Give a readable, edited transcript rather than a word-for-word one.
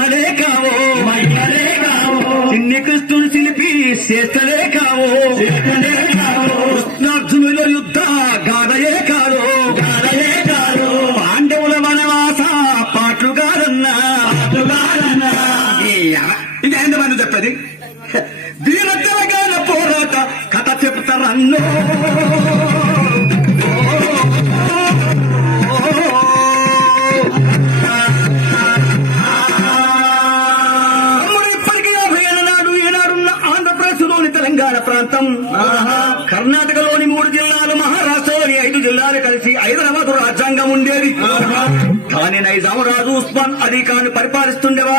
మహిమలే కావో చిన్ని కృష్ణుని శిల్పి చేస్తలే కావో కృష్ణార్జునుల యుద్ధ గాథయే కాదు పాండవుల వనవాస పాటలు కాదన్నా ఇదేంటి మనం చెప్పేది వీరతలగాన పోరాట కథ చెప్తారన్నో తెలంగాణ ప్రాంతం కర్ణాటకలోని 3 జిల్లాలు మహారాష్ట్రలోని 5 జిల్లాలు కలిసి హైదరాబాద్ రాజ్యాంగం ఉండేది. కానీ నైజాం రాజు ఉస్మాన్ అలీ ఖాన్ పరిపాలిస్తుండేవారు.